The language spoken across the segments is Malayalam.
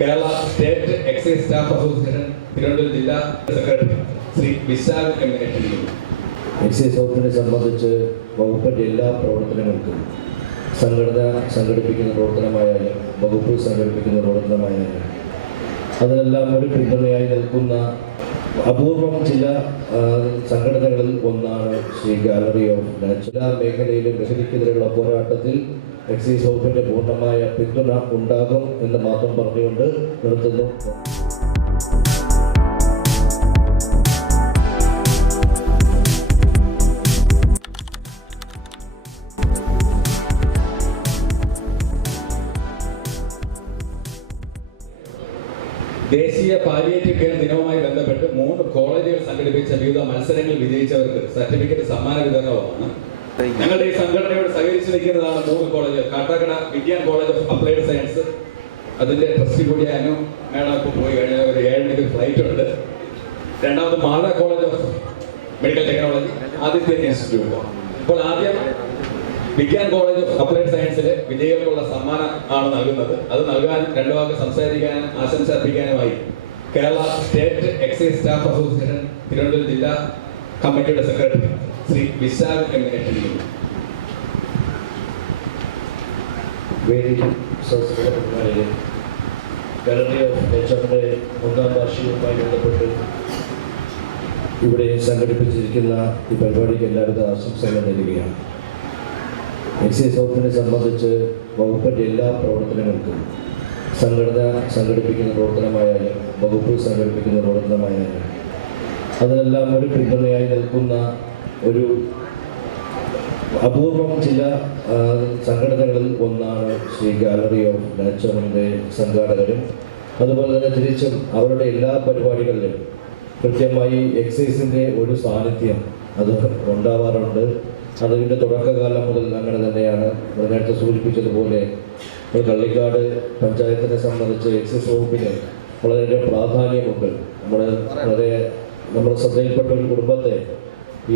Kerala state excise staff association Thiruvananthapuram ജില്ലാ സെക്രട്ടറി ശ്രീ വിശാൽ എന്നെ ക്ഷണിക്കുന്നു. എക്സൈസ് വകുപ്പിനെ സംബന്ധിച്ച് വകുപ്പിൻ്റെ എല്ലാ പ്രവർത്തനങ്ങൾക്കും സംഘടന സംഘടിപ്പിക്കുന്ന പ്രവർത്തനമായാലും വകുപ്പ് സംഘടിപ്പിക്കുന്ന പ്രവർത്തനമായാലും അതിനെല്ലാം ഒരു പിന്തുണയായി നിൽക്കുന്ന അപൂർവം ചില സംഘടനകളിൽ ഒന്നാണ് ശ്രീ ഗാലറി ഓഫ് ഡാൻസ്. എല്ലാ മേഖലയിലും ലഹരിക്കെതിരെയുള്ള പോരാട്ടത്തിൽ എക്സൈസ് വകുപ്പിൻ്റെ പൂർണ്ണമായ പിന്തുണ ഉണ്ടാകും എന്ന് മാത്രം പറഞ്ഞുകൊണ്ട് നിർത്തുന്നു. ദേശീയ പാലിയേറ്റീവ് കെയർ ദിനവുമായി ബന്ധപ്പെട്ട് 3 കോളേജുകൾ സംഘടിപ്പിച്ച വിവിധ മത്സരങ്ങളിൽ വിജയിച്ചവർക്ക് സർട്ടിഫിക്കറ്റ് സമ്മാന വിതരണവുമാണ്. ഞങ്ങളുടെ ഈ സംഘടനയോട് സഹകരിച്ചു നിൽക്കുന്നതാണ് 3 കോളേജുകൾ. Kattakada Vijnan college of applied science, അതിന്റെ ട്രസ്റ്റി കൂടിയ അനു മേഡം ഇപ്പോൾ പോയി കഴിഞ്ഞാൽ ഒരു 7 മണിക്ക് ഫ്ലൈറ്റ് ഉണ്ട്. രണ്ടാമത് Mata college of medical technology, Aditya institute. ഇപ്പോൾ ആദ്യം വിജ്ഞാൻ കോളേജ് ഓഫ് അപ്ലൈഡ് സയൻസിലെ വിജയികൾക്കുള്ള സമ്മാനം ആണ് നൽകുന്നത്. അത് നൽകാനും 2 വാക്ക് സംസാരിക്കാനും ആശംസ അർപ്പിക്കാനുമായി Kerala state excise staff association Thiruvananthapuram ജില്ലാ കമ്മിറ്റിയുടെ സെക്രട്ടറി ശ്രീ വിശാൽ എന്നെ ക്ഷണിക്കുന്നു. ഗാലറി ഓഫ് നേച്ചറിന്റെ 1ാം വാർഷികവുമായി ബന്ധപ്പെട്ട് ഇവിടെ സംഘടിപ്പിച്ചിരിക്കുന്ന ഈ പരിപാടിക്ക് എല്ലാവിധ ആശംസകൾ നൽകുകയാണ്. എക്സൈസ് വകുപ്പിനെ സംബന്ധിച്ച് വകുപ്പിൻ്റെ എല്ലാ പ്രവർത്തനങ്ങൾക്കും സംഘടന സംഘടിപ്പിക്കുന്ന പ്രവർത്തനമായാലും വകുപ്പ് സംഘടിപ്പിക്കുന്ന പ്രവർത്തനമായാലും അതിനെല്ലാം ഒരു പിന്തുണയായി നിൽക്കുന്ന ഒരു അപൂർവം ചില സംഘടനകളിൽ ഒന്നാണ് ശ്രീ ഗാലറി ഓഫ് നേച്ചറിൻ്റെ സംഘാടകരും. അതുപോലെ തന്നെ തിരിച്ചും അവരുടെ എല്ലാ പരിപാടികളിലും കൃത്യമായി എക്സൈസിൻ്റെ ഒരു സാന്നിധ്യം അത് ഉണ്ടാവാറുണ്ട്. അതിൻ്റെ തുടക്കകാലം മുതൽ അങ്ങനെ തന്നെയാണ്. നേരത്തെ സൂചിപ്പിച്ചതുപോലെ കള്ളിക്കാട് പഞ്ചായത്തിനെ സംബന്ധിച്ച് എക്സൈസ് വകുപ്പിന് വളരെ പ്രാധാന്യമുണ്ട്. നമ്മുടെ ശ്രദ്ധയിൽപ്പെട്ട ഒരു കുടുംബത്തെ,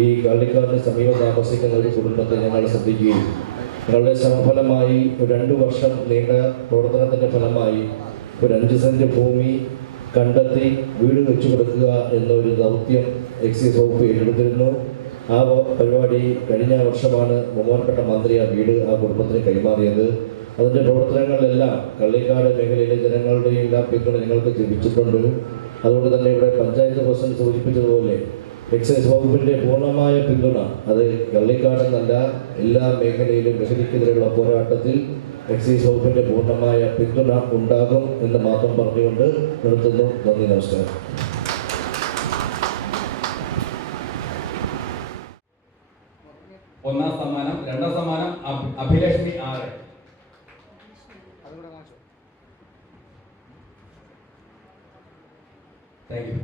ഈ കള്ളിക്കാടിന് സമീപം താമസിക്കുന്ന ഒരു കുടുംബത്തെ ഞങ്ങൾ ശ്രദ്ധിക്കുകയും ഞങ്ങളുടെ ശ്രമഫലമായി 2 വർഷം നീണ്ട പ്രവർത്തനത്തിൻ്റെ ഫലമായി ഒരു 5 സെൻറ്റ് ഭൂമി കണ്ടെത്തി വീട് വെച്ചു കൊടുക്കുക എന്നൊരു ദൗത്യം എക്സൈസ് വകുപ്പ് ഏറ്റെടുത്തിരുന്നു. ആ പരിപാടി കഴിഞ്ഞ വർഷമാണ് ബഹുമാനപ്പെട്ട മന്ത്രി ആ വീട് ആ കുടുംബത്തിന് കൈമാറിയത്. അതിൻ്റെ പ്രവർത്തനങ്ങളിലെല്ലാം കള്ളിക്കാട് മേഖലയിലെ ജനങ്ങളുടെയും എല്ലാം പിന്തുണ ഞങ്ങൾക്ക് ലഭിച്ചിട്ടുണ്ട്. അതുകൊണ്ട് തന്നെ ഇവിടെ പഞ്ചായത്ത് പ്രസിഡന്റ് സൂചിപ്പിച്ചതുപോലെ എക്സൈസ് വകുപ്പിൻ്റെ പൂർണ്ണമായ പിന്തുണ അത് കള്ളിക്കാടെന്നല്ല എല്ലാ മേഖലയിലും ലഹരിക്കെതിരെയുള്ള പോരാട്ടത്തിൽ എക്സൈസ് വകുപ്പിൻ്റെ പൂർണ്ണമായ പിന്തുണ ഉണ്ടാകും എന്ന് മാത്രം പറഞ്ഞുകൊണ്ട് നിർത്തുന്നു. നന്ദി, നമസ്കാരം. ഒന്നാം സമ്മാനം, 2ാം സമ്മാനം അഭിലക്ഷ്മി ആറ്. Thank you.